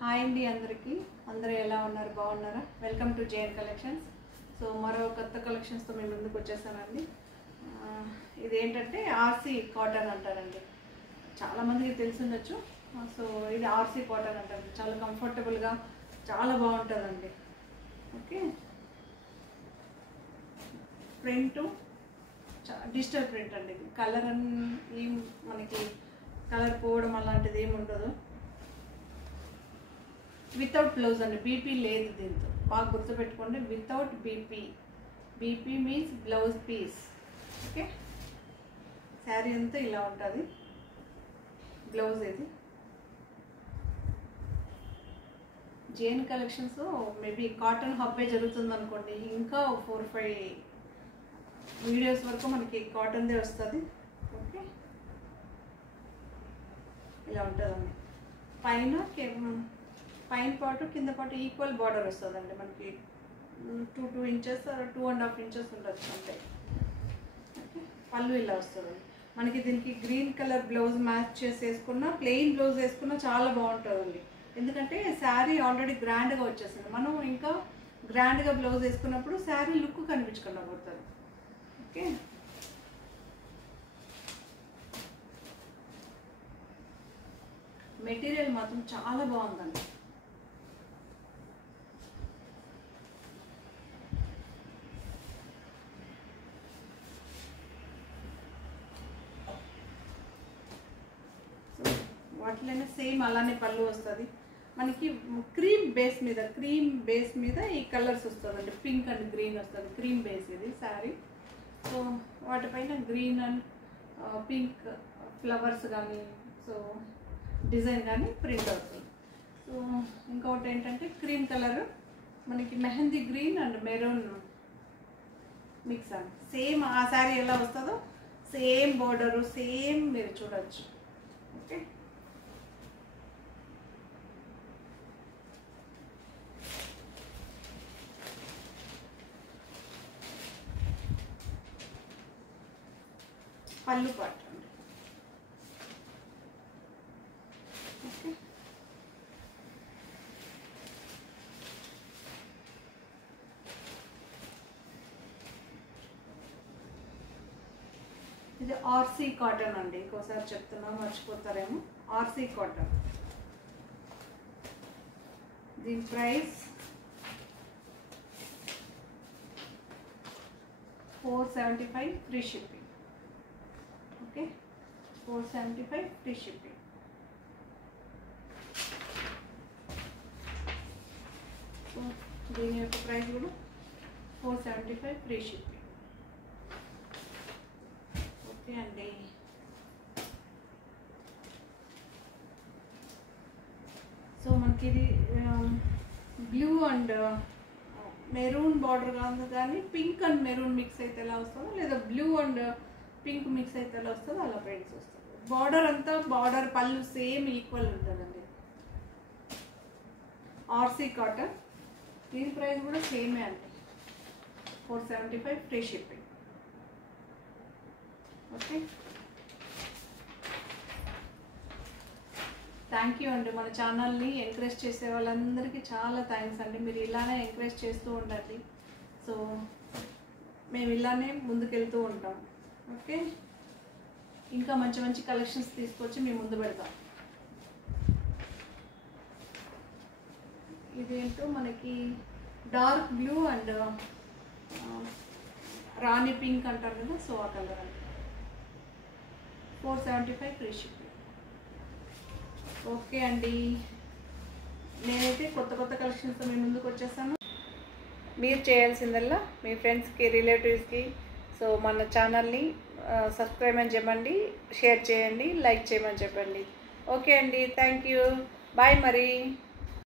Hi అండి అందరికీ. అందరూ ఎలా ఉన్నారు? బాగున్నారా? Welcome to JN collections. So మరో కొత్త కలెక్షన్స్తో మేము ముందుకు వచ్చేసానండి. ఇదేంటంటే ఆర్సీ కాటన్ అంటారండి, చాలామందికి తెలిసి ఉండొచ్చు. సో ఇది ఆర్సీ కాటన్ అంటారు, చాలా కంఫర్టబుల్గా చాలా బాగుంటుందండి. ఓకే, ప్రింట్ డిజిటల్ ప్రింట్ అండి. కలర్ ఏం మనకి కలర్ పోవడం అలాంటిది ఏమి ఉండదు. వితౌట్ బ్లౌజ్ అండి, బీపీ లేదు దీంతో, బాగా గుర్తుపెట్టుకోండి. Without BP, BP means blouse piece. Okay, sari అంతా ఇలా ఉంటుంది. బ్లౌజ్ ఇది జేఎన్ కలెక్షన్స్. మేబీ కాటన్ హబ్బే జరుగుతుంది అనుకోండి, ఇంకా 4-5 వీడియోస్ వరకు మనకి కాటన్దే వస్తుంది. ఓకే, ఇలా ఉంటుందండి. పైన పాటు కింద పాటు ఈక్వల్ బార్డర్ వస్తుందండి మనకి. 2 ఇంచెస్ 2.5 ఇంచెస్ ఉండొచ్చు అంతే. ఓకే, పళ్ళు ఇలా వస్తుంది మనకి. దీనికి గ్రీన్ కలర్ బ్లౌజ్ మ్యాచ్ చేసి వేసుకున్నా, ప్లెయిన్ బ్లౌజ్ వేసుకున్నా చాలా బాగుంటుందండి. ఎందుకంటే శారీ ఆల్రెడీ గ్రాండ్గా వచ్చేసింది. మనం ఇంకా గ్రాండ్గా బ్లౌజ్ వేసుకున్నప్పుడు శారీ లుక్ కనిపించకుండా పోతుంది. ఓకే, మెటీరియల్ మాత్రం చాలా బాగుందండి. వాటిలోనే సేమ్ అలానే పళ్ళు వస్తుంది మనకి. క్రీమ్ బేస్ మీద ఈ కలర్స్ వస్తుందండి. పింక్ అండ్ గ్రీన్ వస్తుంది, క్రీమ్ బేస్ ఇది శారీ. సో వాటిపైన గ్రీన్ అండ్ పింక్ ఫ్లవర్స్ కానీ, సో డిజైన్ కానీ ప్రింట్ అవుతుంది. సో ఇంకొకటి ఏంటంటే క్రీమ్ కలర్ మనకి mehndi green and maroon mix అండి. సేమ్ ఆ శారీ ఎలా వస్తుందో సేమ్ బోర్డరు సేమ్ మీరు చూడవచ్చు. ఓకే, పళ్ళు పాటు అండి. ఓకే, ఇది ఆర్సీ కాటన్ అండి. ఇంకోసారి చెప్తున్నా, మర్చిపోతారేమో. ఆర్సీ కాటన్, దీని price 475 free shipping. Okay, 475 free shipping. So దీని యొక్క ప్రైస్ కూడా 475 ఫ్రీ షిప్పింగ్. ఓకే అండి, సో మనకి ఇది బ్లూ అండ్ మెరూన్ బార్డర్ కాదు కానీ పింక్ అండ్ మెరూన్ మిక్స్ అయితే ఎలా వస్తుందో, లేదా బ్లూ అండ్ పింక్ మిక్స్ అయితే ఎలా వస్తుందో అలా ప్రింట్స్ వస్తుంది. బార్డర్ అంతా బార్డర్ పళ్ళు సేమ్ ఈక్వల్ ఉంటుందండి. ఆర్సీ కాటన్, దీని ప్రైస్ కూడా సేమే అండి, 475 free shipping. Okay, thank you అండి. మన ఛానల్ని ఎంకరేజ్ చేసే వాళ్ళందరికీ చాలా థ్యాంక్స్ అండి. మీరు ఇలానే ఎంకరేజ్ చేస్తూ ఉండండి. సో మేము ఇలానే ముందుకెళ్తూ ఉంటాం. ఓకే, ఇంకా మంచి మంచి కలెక్షన్స్ తీసుకొచ్చి మేము ముందు పెడతాం. ఇదేంటో మనకి dark blue and Rani pink అంటారు కదా, సో ఆ కలర్ అండి. 475 ఫ్రీ షిప్పింగ్. ఓకే అండి, నేనైతే కొత్త కొత్త కలెక్షన్స్తో మేము ముందుకు వచ్చేసాను. మీరు చేయాల్సిందల్లా మీ ఫ్రెండ్స్కి, రిలేటివ్స్కి సో మన ఛానల్ని సబ్స్క్రైబ్ అని చెప్పండి, షేర్ చేయండి, లైక్ చేయమని చెప్పండి. ఓకే అండి, థ్యాంక్ యూ, బాయ్ మరి.